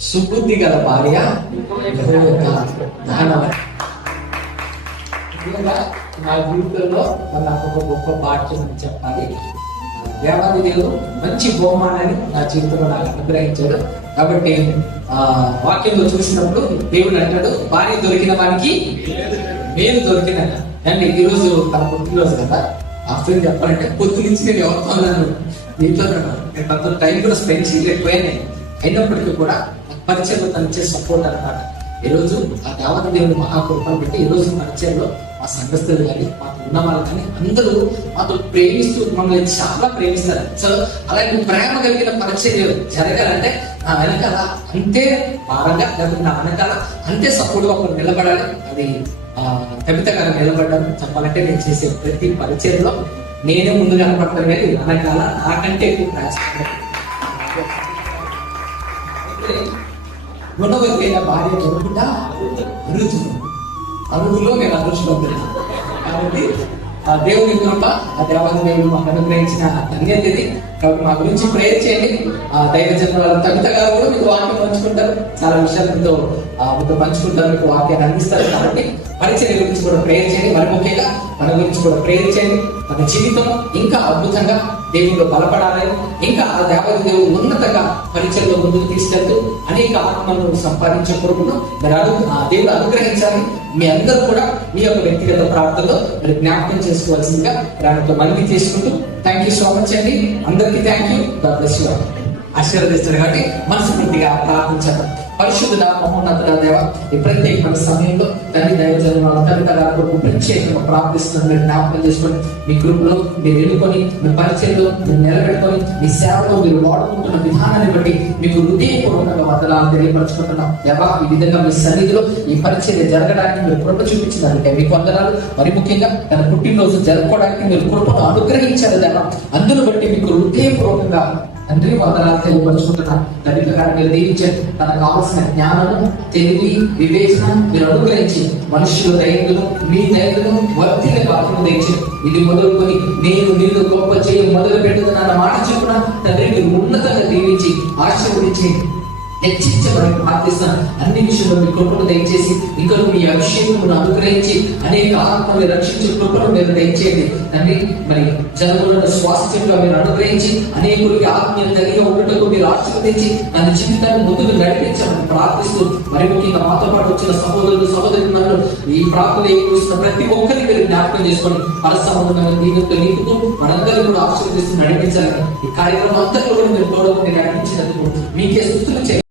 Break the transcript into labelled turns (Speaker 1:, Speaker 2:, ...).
Speaker 1: సుబుద్ధి గల భార్య నా జీవితంలో నాకు ఒక గొప్ప పాఠ్యం అని చెప్పాలి. దేవాది దేవుడు మంచి బహుమానాన్ని నా జీవితంలో నాకు అనుగ్రహించాడు. కాబట్టి ఆ వాక్యంలో చూసినప్పుడు దేవుడు అంటాడు భార్య దొరికిన వానికి మేలు దొరికిన అండి ఈరోజు తన పుట్టినరోజు కదా. ఆ చెప్పాలంటే పొద్దు నుంచి నేను ఎవరితో ఉన్నాను? దీంట్లో ఉన్నాను. నేను కొంత టైం కూడా స్పెండ్ చేయలేకపోయాను. అయినప్పటికీ కూడా పరిచయంలో తనిచ్చే సపోర్ట్ అనమాట ఈ రోజు ఆ దేవత దేవుని మహాకృపను బట్టి ఈరోజు రోజు పరిచయంలో మా సంఘస్థులు కానీ మాకు ఉన్న వాళ్ళు కానీ అందరూ మాతో ప్రేమిస్తూ మమ్మల్ని చాలా ప్రేమిస్తారు. సో అలాంటి ప్రేమ కలిగిన పరిచయం జరగాలంటే నా వెనకాల అంతే భారంగా లేకపోతే నా వెనకాల అంతే సపోర్ట్గా ఒకరు నిలబడాలి. అది కవిత గారు నిలబడ్డారు. చెప్పాలంటే నేను చేసే ప్రతి పరిచయంలో నేనే ముందు కనపడతాను కానీ వెనకాల నాకంటే ఎక్కువ ప్రయాసపడతాను గుణవతైన భార్య దొరుకుతా అరుచు అరుగులో నేను అదృష్టవంతుడు కాబట్టి ఆ దేవుని కృప ఆ దేవాది దేవుడు మాకు అనుగ్రహించిన ధన్యత ఇది కాబట్టి మా గురించి ప్రేయర్ చేయండి. ఆ దైవజన వాళ్ళ తగిత గారు కూడా మీకు వాక్యం పంచుకుంటారు. చాలా విషయాలతో మీతో ఆ, పంచుకుంటారు మీకు వాక్యాన్ని అందిస్తారు కాబట్టి పరిచయం గురించి కూడా ప్రేయర్ చేయండి. మరి ముఖ్యంగా మన గురించి కూడా ప్రేయర్ చేయండి. మన జీవితం ఇంకా అద్భుతంగా దేవుడు బలపడాలని ఇంకా ఆ దేవత దేవుడు ఉన్నతంగా పరిచయంలో ముందుకు తీసుకెళ్తూ అనేక ఆత్మలను సంపాదించే కొరకును మరి అడుగు దేవుడు అనుగ్రహించాలని మీ అందరూ కూడా మీ యొక్క వ్యక్తిగత ప్రార్థనలో మరి జ్ఞాపకం చేసుకోవాల్సిందిగా దానితో మనవి చేసుకుంటూ థ్యాంక్ యూ సో మచ్ అండి. అందరికీ థ్యాంక్ యూ బ్లెస్ యూ ఆశీర్వదిస్తారు కాబట్టి మనస్ఫూర్తిగా ప్రార్థించారు పరిశుద్ధుడ మహోన్నతుడ దేవ ఈ ప్రత్యేకమైన సమయంలో తండ్రి దైవజన తల్లి గారు ప్రత్యేకంగా ప్రార్థిస్తున్నాను. మీరు జ్ఞాపకం చేసుకొని మీ గ్రూపులో మీరు ఎన్నుకొని మీ పరిచయంలో మీరు నిలబెట్టుకొని మీ సేవలో మీరు వాడుకుంటున్న విధానాన్ని బట్టి మీకు హృదయపూర్వకంగా వందనాలు తెలియపరచుకుంటున్నాం. దేవా ఈ విధంగా మీ సన్నిధిలో ఈ పరిచయం జరగడానికి మీరు కృప చూపించినారంటే మీకు వందనాలు. మరి ముఖ్యంగా తన పుట్టినరోజు జరుపుకోవడానికి మీరు కృపను అనుగ్రహించారు దేవా. అందును బట్టి మీకు హృదయపూర్వకంగా తండ్రి వందనాలు తెలియపరుచుకుంటున్నా తండ్రి ప్రకారం మీరు దీవించండి తనకు కావాల్సిన జ్ఞానము తెలివి వివేచన మీరు అనుగ్రహించి మనుషుల దైవులు మీ దైవులు వర్తిని బాధ్యత తెచ్చి ఇది మొదలుకొని నేను నిన్ను గొప్ప చేయ మొదలు పెట్టుకున్న మాట చెప్పున తండ్రి మీరు ఉన్నతంగా దీవించి ఆశీర్వదించి హెచ్చించబడి ప్రార్థిస్తాను అన్ని విషయంలో మీ కృపను దయచేసి ఇంకా మీ అభిషేకమును అనుగ్రహించి అనేక ఆత్మల్ని రక్షించే కృపను మీరు దయచేయండి. తండ్రి మరి జనములను స్వాస్థ్యంగా మీరు అనుగ్రహించి అనేకులకి ఆత్మీయ తగిన ఉండటకు మీరు ఆశీర్వదించి తన జీవితాన్ని ముందుకు నడిపించమని ప్రార్థిస్తూ మరి ముఖ్యంగా మాతో పాటు వచ్చిన సహోదరులు సహోదరులను ఈ ప్రార్థన ఏకూరుస్తున్న ప్రతి ఒక్కరిని మీరు జ్ఞాపకం చేసుకొని పరసంబంధమైన దీనితో నీకుతూ మనందరినీ కూడా ఆశీర్వదిస్తూ నడిపించాలని ఈ కార్యక్రమం అంతా కూడా మీరు తోడని నడిపించినందుకు మీకే స్థుతులు చేయండి